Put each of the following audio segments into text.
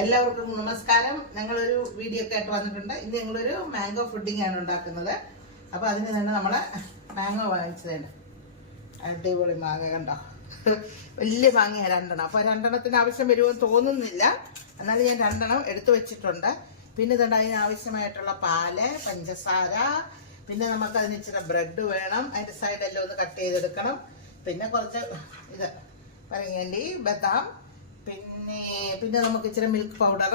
എല്ലാവർക്കും നമസ്കാരം. ഞങ്ങളൊരു വീഡിയോ ഒക്കെ ആയിട്ട് വന്നിട്ടുണ്ട്. ഇന്ന് ഞങ്ങളൊരു മാംഗോ പുഡിംഗ് ആണ് ഉണ്ടാക്കുന്നത്. അപ്പോൾ അതിന് തന്നെ നമ്മൾ മാംഗോ വാങ്ങിച്ചതാണ്. അടിപൊളി മാങ്ങ കണ്ടോ, വലിയ മാങ്ങ രണ്ടെണ്ണം. അപ്പോൾ രണ്ടെണ്ണത്തിന് ആവശ്യം വരുമെന്ന് തോന്നുന്നില്ല, എന്നാലും ഞാൻ രണ്ടെണ്ണം എടുത്തു വെച്ചിട്ടുണ്ട്. പിന്നെ ഇതുണ്ട് അതിന് ആവശ്യമായിട്ടുള്ള പാല്, പഞ്ചസാര, പിന്നെ നമുക്ക് അതിന് ഇച്ചിരി ബ്രെഡ് വേണം. അതിൻ്റെ സൈഡെല്ലാം ഒന്ന് കട്ട് ചെയ്തെടുക്കണം. പിന്നെ കുറച്ച് ഇത് പറയേണ്ടി ബദാം, പിന്നെ നമുക്ക് ഇച്ചിരി മിൽക്ക് പൗഡർ,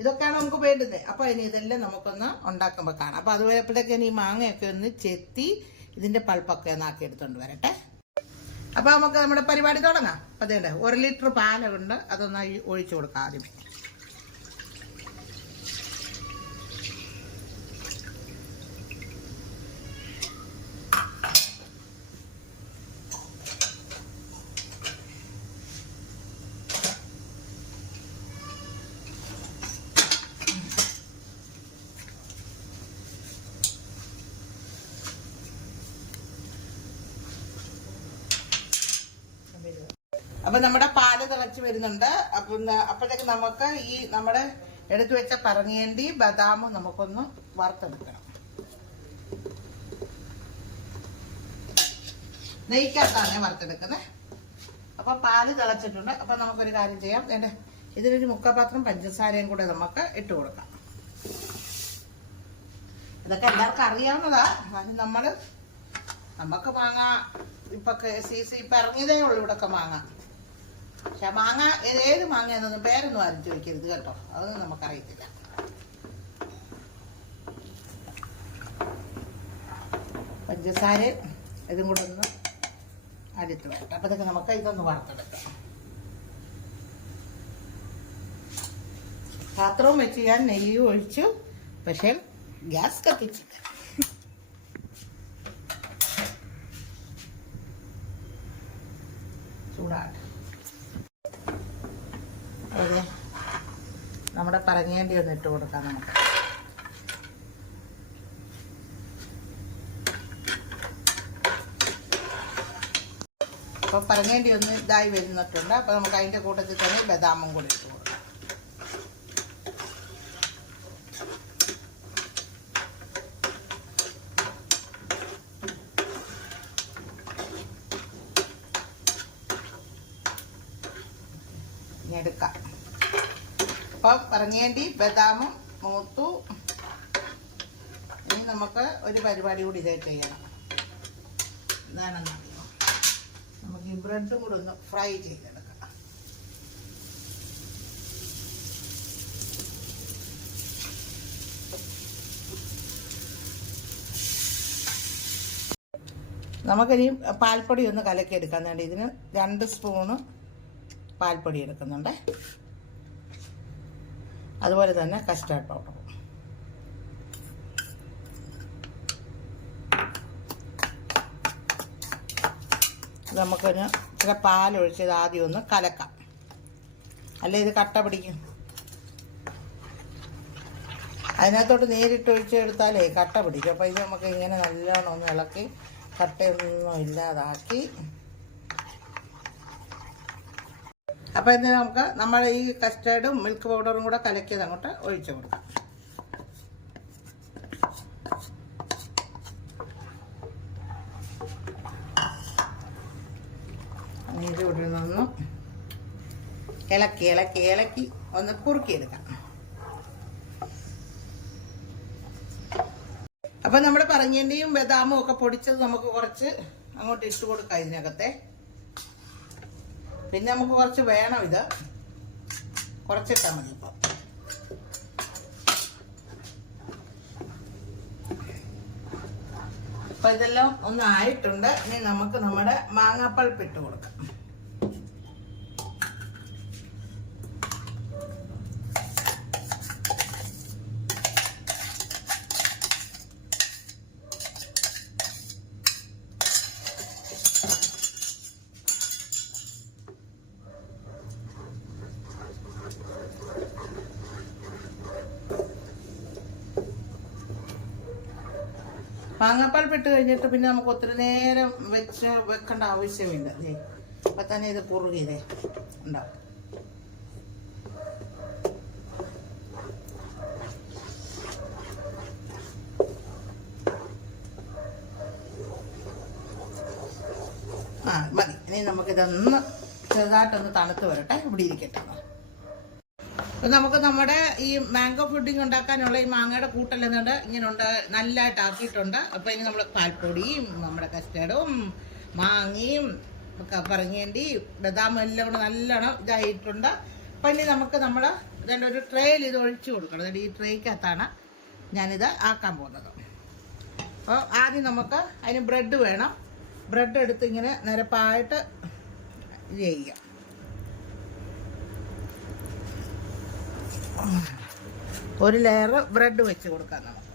ഇതൊക്കെയാണ് നമുക്ക് വേണ്ടുന്നത്. അപ്പോൾ അതിന് ഇതെല്ലാം നമുക്കൊന്ന് ഉണ്ടാക്കുമ്പോൾ കാണാം. അപ്പോൾ അതുപോയപ്പോഴത്തേക്ക് ഈ മാങ്ങയൊക്കെ ഒന്ന് ചെത്തി ഇതിൻ്റെ പൾപ്പൊക്കെ ഒന്ന് ആക്കി എടുത്തുകൊണ്ട് വരട്ടെ. അപ്പോൾ നമുക്ക് നമ്മുടെ പരിപാടി തുടങ്ങാം. അപ്പോൾ അതേണ്ട 1 ലിറ്റർ പാലുണ്ട്, അതൊന്ന് ഒഴിച്ചു കൊടുക്കാം ആദ്യമേ. അപ്പൊ നമ്മുടെ പാല് തിളച്ച് വരുന്നുണ്ട്. അപ്പോഴത്തേക്ക് നമുക്ക് ഈ നമ്മുടെ എടുത്തു വെച്ച പറങ്ങേണ്ടി ബദാമും നമുക്കൊന്ന് വറുത്തെടുക്കണം. നെയ്ക്കകത്താണ് വറുത്തെടുക്കുന്നത്. അപ്പൊ പാല് തിളച്ചിട്ടുണ്ട്. അപ്പൊ നമുക്കൊരു കാര്യം ചെയ്യാം. ഇതിനൊരു മുക്കാപാത്രം പഞ്ചസാരയും കൂടെ നമുക്ക് ഇട്ട് കൊടുക്കാം. ഇതൊക്കെ എല്ലാവർക്കും അറിയാവുന്നതാ. നമുക്ക് മാങ്ങ ഇപ്പൊ ഇറങ്ങിയതേ ഉള്ളൂ ഇവിടൊക്കെ മാങ്ങ. പക്ഷെ മാങ്ങ ഏത് മാങ്ങ എന്നൊന്നും പേരൊന്നും ആരും ചോദിക്കരുത് കേട്ടോ, അതൊന്നും നമുക്കറിയത്തില്ല. പഞ്ചസാര ഇതും കൂടെ ഒന്ന് അടുത്ത് വരട്ടെ. അപ്പൊ ഇതൊക്കെ നമുക്ക് ഇതൊന്ന് വറുത്തെടുക്കാം. പാത്രവും വെച്ച് ഞാൻ നെയ്യും ഒഴിച്ചു, പക്ഷെ ഗ്യാസ് കത്തിച്ചില്ല. ചൂടാട്ടെ. അതെ, നമ്മുടെ പറങ്ങേണ്ടി ഒന്ന് ഇട്ട് കൊടുക്കാം നമുക്ക്. അപ്പോൾ പറങ്ങേണ്ടി ഒന്ന് ഇതായി വരുന്നിട്ടുണ്ട്. അപ്പോൾ നമുക്ക് അതിൻ്റെ കൂട്ടത്തിൽ തന്നെ ബദാമും കൂടി ഇട്ട് കൊടുക്കാം. എടുക്കാം. അപ്പം പറങ്ങേണ്ടി ബദാമും മൂത്തു. ഇനി നമുക്ക് ഒരു പരിപാടി കൂടി ഇതേ ചെയ്യണം. എന്താണെന്നറിയോ, നമുക്ക് ഈ ബ്രെഡും കൂടെ ഒന്ന് ഫ്രൈ ചെയ്തെടുക്കാം. നമുക്കിനി പാൽപ്പൊടി ഒന്ന് കലക്കിയെടുക്കാൻ വേണ്ടി ഇതിന് 2 സ്പൂണ് പാൽപ്പൊടി എടുക്കുന്നുണ്ട്. അതുപോലെ തന്നെ കസ്റ്റാർഡ് പൗഡർ. നമുക്കൊന്ന് ഇച്ചിരി പാലൊഴിച്ച് ഇത് ആദ്യം ഒന്ന് കലക്കാം, അല്ലേ ഇത് കട്ട പിടിക്കും. അതിനകത്തോട്ട് നേരിട്ട് ഒഴിച്ചെടുത്താലേ കട്ട പിടിക്കും. അപ്പോൾ ഇത് നമുക്ക് ഇങ്ങനെ നല്ലോണം ഒന്ന് ഇളക്കി കട്ടയൊന്നും ഇല്ലാതാക്കി. അപ്പോൾ ഇത് നമുക്ക് നമ്മൾ ഈ കസ്റ്റേർഡും മിൽക്ക് പൗഡറും കൂടെ കലക്കിയത് അങ്ങോട്ട് ഒഴിച്ചു കൊടുക്കാം. ഇത് ഇവിടെ നിന്ന് ഇളക്കി ഒന്ന് കുറുക്കിയെടുക്കാം. അപ്പം നമ്മൾ പറങ്ങേണ്ടിയും ബദാമും ഒക്കെ പൊടിച്ചത് നമുക്ക് കുറച്ച് അങ്ങോട്ട് ഇട്ട് കൊടുക്കാം ഇതിനകത്തെ. പിന്നെ നമുക്ക് കുറച്ച് വേണം, ഇത് കുറച്ചിട്ടാൽ മതി. ഇപ്പം അപ്പം ഇതെല്ലാം ഒന്ന് ആയിട്ടുണ്ട്. ഇനി നമുക്ക് നമ്മുടെ മാങ്ങാപ്പൾപ്പ് ഇട്ട് കൊടുക്കാം. മാങ്ങാപ്പൾപ്പ് ഇട്ട് കഴിഞ്ഞിട്ട് പിന്നെ നമുക്ക് ഒത്തിരി നേരം വെക്കേണ്ട ആവശ്യമില്ല. അപ്പം തന്നെ ഇത് കുറുകിയതേ ഉണ്ടാവും. ഇനി നമുക്കിതൊന്ന് ചെറുതായിട്ടൊന്ന് തണുത്ത് വരട്ടെ, ഇവിടെ ഇരിക്കട്ടെ. അപ്പം നമുക്ക് നമ്മുടെ ഈ മാംഗോ പുഡിംഗ് ഉണ്ടാക്കാനുള്ള ഈ മാങ്ങയുടെ കൂട്ടെല്ലാം ഇങ്ങനെ ഉണ്ട്, നല്ലതായിട്ട് ആക്കിയിട്ടുണ്ട്. അപ്പോൾ ഇനി നമ്മൾ പാൽപ്പൊടിയും നമ്മുടെ കസ്റ്റർഡും മാങ്ങയും പറങ്ങേണ്ടി ബദാമും എല്ലാം കൂടെ നല്ലോണം ഇതായിട്ടുണ്ട്. അപ്പം ഇനി നമുക്ക് ഒരു ട്രേയിൽ ഇത് ഒഴിച്ചു കൊടുക്കണം. ഈ ട്രേക്കകത്താണ് ഞാനിത് ആക്കാൻ പോകുന്നത്. അപ്പോൾ ആദ്യം നമുക്ക് അതിന് ബ്രെഡ് വേണം. ബ്രെഡ് എടുത്ത് ഇങ്ങനെ നിരപ്പായിട്ട് ചെയ്യാം. ഒരു ലെയർ ബ്രെഡ് വെച്ച് കൊടുക്കാം നമുക്ക്.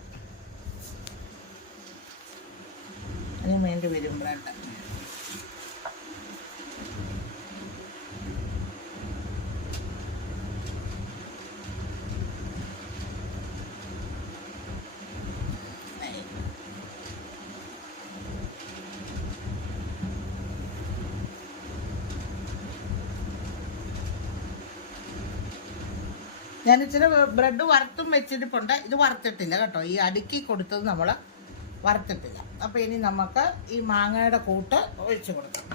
അതിന് വേണ്ടി വരും ബ്രെഡ്. ഞാൻ ഇച്ചിരി ബ്രെഡ് വറുത്തും വെച്ചിട്ടുണ്ട്. ഇത് വറുത്തിട്ടില്ല കേട്ടോ, ഈ അടുക്കി കൊടുത്തത് നമ്മൾ വറുത്തിട്ടില്ല. അപ്പോൾ ഇനി നമുക്ക് ഈ മാങ്ങയുടെ കൂട്ട് ഒഴിച്ചു കൊടുക്കാം.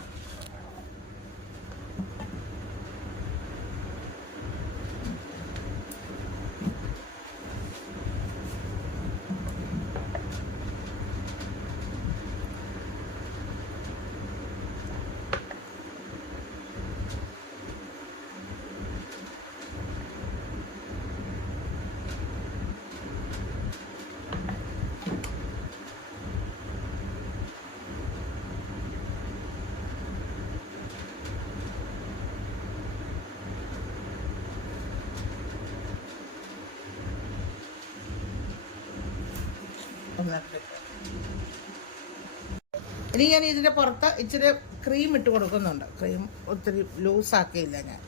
ഇനി ഞാൻ ഇതിൻ്റെ പുറത്ത് ഇച്ചിരി ക്രീം ഇട്ട് കൊടുക്കുന്നുണ്ട്. ക്രീം ഒത്തിരി ലൂസാക്കിയില്ല ഞാൻ.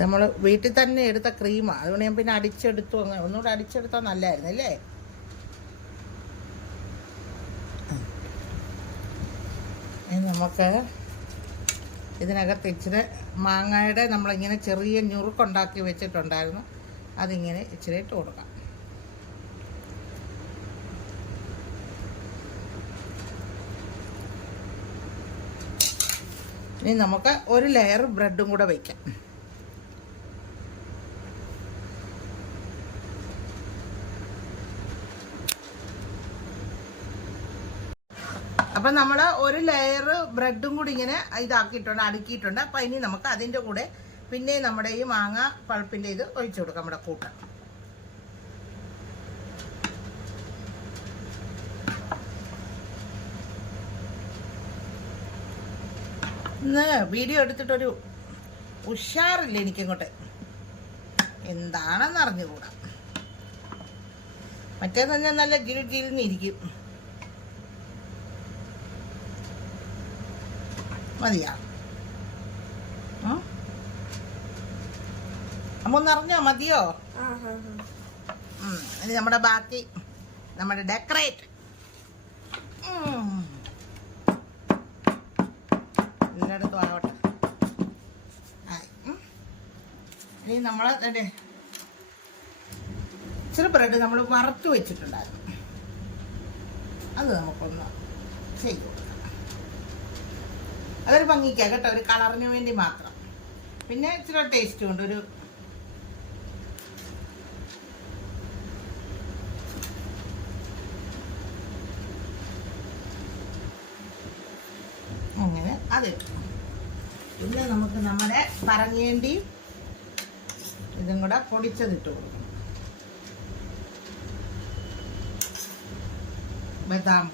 നമ്മൾ വീട്ടിൽ തന്നെ എടുത്ത ക്രീമാണ്, അതുകൊണ്ട് ഞാൻ പിന്നെ അടിച്ചെടുത്തു. അങ്ങനെ ഒന്നുകൂടെ അടിച്ചെടുത്താൽ നല്ലതായിരുന്നു അല്ലേ. നമുക്ക് ഇതിനകത്ത് ഇച്ചിരി മാങ്ങയുടെ നമ്മളിങ്ങനെ ചെറിയ ഞുറുക്കുണ്ടാക്കി വെച്ചിട്ടുണ്ടായിരുന്നു, അതിങ്ങനെ ഇച്ചിരി ഇട്ട് കൊടുക്കാം. ഇനി നമുക്ക് ഒരു ലെയർ ബ്രെഡും കൂടെ വയ്ക്കാം. അപ്പം നമ്മൾ ഒരു ലെയർ ബ്രെഡും കൂടി ഇങ്ങനെ ഇതാക്കിയിട്ടുണ്ട്, അടുക്കിയിട്ടുണ്ട്. അപ്പം ഇനി നമുക്ക് അതിൻ്റെ കൂടെ പിന്നെ നമ്മുടെ ഈ മാങ്ങ പൾപ്പിൻ്റെ ഇത് ഒഴിച്ചു കൊടുക്കാം, നമ്മുടെ കൂട്ട്. ഇന്ന് വീഡിയോ എടുത്തിട്ടൊരു ഉഷാറില്ല എനിക്കിങ്ങോട്ട്, എന്താണെന്ന് അറിഞ്ഞുകൂടാ. മറ്റേത് തന്നെ നല്ല ജിലിഞ്ഞിരിക്കും. മതിയാ? അമ്മ ഒന്ന് അറിഞ്ഞോ? മതിയോ? ഇനി നമ്മുടെ ബാക്കി നമ്മുടെ ഡെക്കറേറ്റ് എല്ലായിടത്തും ആവട്ടെ. ഇനി നമ്മൾ ഇച്ചിരി ബ്രെഡ് നമ്മൾ വറുത്ത് വെച്ചിട്ടുണ്ടായിരുന്നു, അത് നമുക്കൊന്ന് ചെയ്തു. അതൊരു ഭംഗിക്കാം കേട്ടോ, ഒരു കളറിന് വേണ്ടി മാത്രം. പിന്നെ ഇച്ചിരി ടേസ്റ്റ് കൊണ്ട് ഒരു അങ്ങനെ അത്. പിന്നെ നമുക്ക് നമ്മുടെ പറങ്ങേണ്ടി ഇതും കൂടെ പൊടിച്ചതിട്ട് കൊടുക്കണം. ബദാം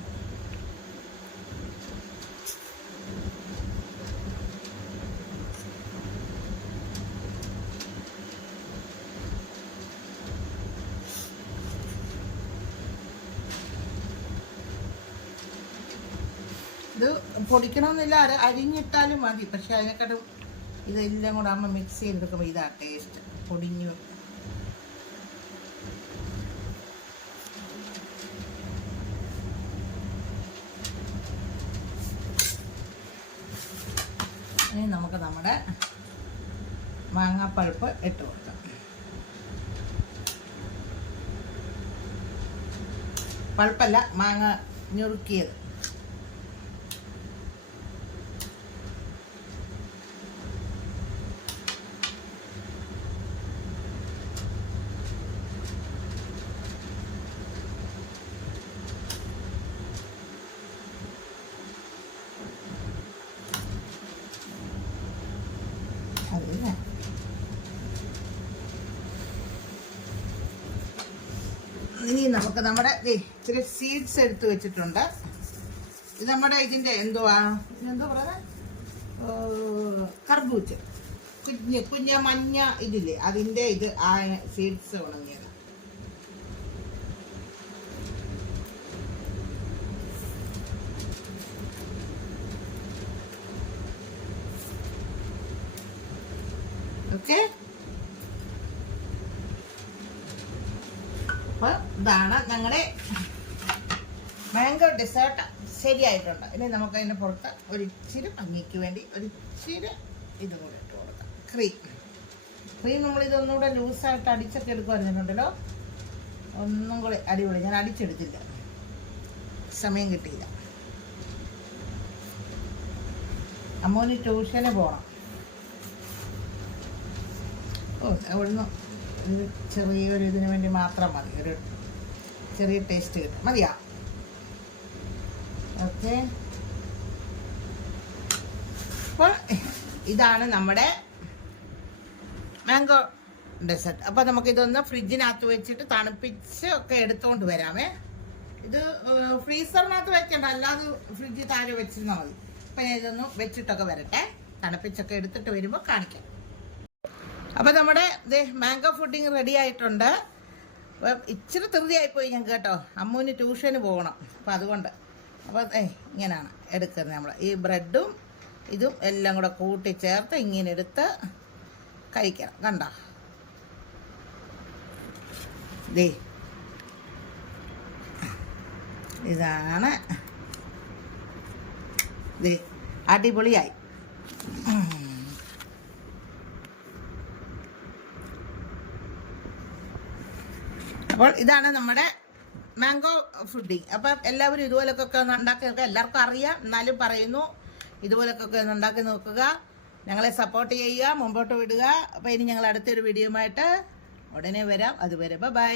ഇത് പൊടിക്കണമെന്നില്ല, അരിഞ്ഞിട്ടാലും മതി. പക്ഷെ അതിനെക്കാട്ടും ഇതെല്ലാം കൂടെ ആകുമ്പോൾ മിക്സ് ചെയ്തെടുക്കുമ്പോൾ ഇതാ ടേസ്റ്റ്. പൊടിഞ്ഞു ഇനി നമുക്ക് നമ്മുടെ മാങ്ങാപ്പൾപ്പ് ഇട്ട് കൊടുക്കാം. പൾപ്പല്ല, മാങ്ങ ഞുറുക്കിയത്. അതില്ല, ഇനി നമുക്ക് നമ്മുടെ ഇച്ചിരി സീഡ്സ് എടുത്ത് വെച്ചിട്ടുണ്ട്. ഇത് നമ്മുടെ ഇതിൻ്റെ എന്തുവാ പറയുന്നത്, കർബൂജ, കുഞ്ഞ മഞ്ഞ ഇതില്ലേ, അതിൻ്റെ ഇത് ആ സീഡ്സ് ഉണങ്ങിയത്. ഓക്കെ, അപ്പോൾ ഇതാണ് ഞങ്ങളുടെ മാംഗോ ഡെസേർട്ട് ശരിയായിട്ടുണ്ട്. ഇനി നമുക്ക് അതിൻ്റെ പുറത്ത് ഒരു ഇച്ചിരി ഭംഗിക്ക് വേണ്ടി ഒരു ഇച്ചിരി ഇതും കൂടെ ഇട്ട് കൊടുക്കാം. ക്രീം നമ്മളിതൊന്നുകൂടെ ലൂസായിട്ട് അടിച്ചൊക്കെ എടുക്കുമായിരുന്നുണ്ടല്ലോ, ഒന്നും കൂടെ അടിപൊളി. ഞാൻ അടിച്ചെടുത്തില്ല, സമയം കിട്ടിയില്ല. അമ്മോന് ട്യൂഷന് പോകണം. അവിടുന്ന് ഒരു ചെറിയൊരു ഇതിന് വേണ്ടി മാത്രം മതി, ഒരു ചെറിയ ടേസ്റ്റ് കിട്ടും. മതിയാ? ഓക്കെ, അപ്പോൾ ഇതാണ് നമ്മുടെ മാംഗോ ഡെസേർട്ട്. അപ്പോൾ നമുക്കിതൊന്ന് ഫ്രിഡ്ജിനകത്ത് വെച്ചിട്ട് തണുപ്പിച്ച് ഒക്കെ എടുത്തുകൊണ്ട് വരാമേ. ഇത് ഫ്രീസറിനകത്ത് വെക്കണ്ട, അല്ലാതെ ഫ്രിഡ്ജിൽ താഴെ വെച്ചിരുന്നാൽ മതി. അപ്പം ഞാൻ ഇതൊന്ന് വെച്ചിട്ടൊക്കെ വരട്ടെ, തണുപ്പിച്ചൊക്കെ എടുത്തിട്ട് വരുമ്പോൾ കാണിക്കാം. അപ്പോൾ നമ്മുടെ മാംഗോ പുഡിംഗ് റെഡി ആയിട്ടുണ്ട്. ഇച്ചിരി ധൃതിയായിപ്പോയി ഞാൻ കേട്ടോ, അമ്മൂന് ട്യൂഷന് പോകണം. അപ്പോൾ അതുകൊണ്ട് അപ്പോൾ ഇങ്ങനെയാണ് എടുക്കുന്നത്. നമ്മൾ ഈ ബ്രെഡും ഇതും എല്ലാം കൂടെ കൂട്ടിച്ചേർത്ത് ഇങ്ങനെ എടുത്ത് കഴിക്കണം. കണ്ടോ, ഇതാണ് അടിപൊളിയായി. അപ്പോൾ ഇതാണ് നമ്മുടെ മാംഗോ പുഡിംഗ്. അപ്പം എല്ലാവരും ഇതുപോലൊക്കെ ഒന്ന് ഉണ്ടാക്കി നോക്കുക. എല്ലാവർക്കും അറിയാം, എന്നാലും പറയുന്നു, ഇതുപോലൊക്കെ ഒന്ന് ഉണ്ടാക്കി നോക്കുക. ഞങ്ങളെ സപ്പോർട്ട് ചെയ്യുക, മുമ്പോട്ട് വിടുക. അപ്പോൾ ഇനി ഞങ്ങൾ അടുത്തൊരു വീഡിയോയുമായിട്ട് ഉടനെ വരാം. അതുവരെ ബൈ.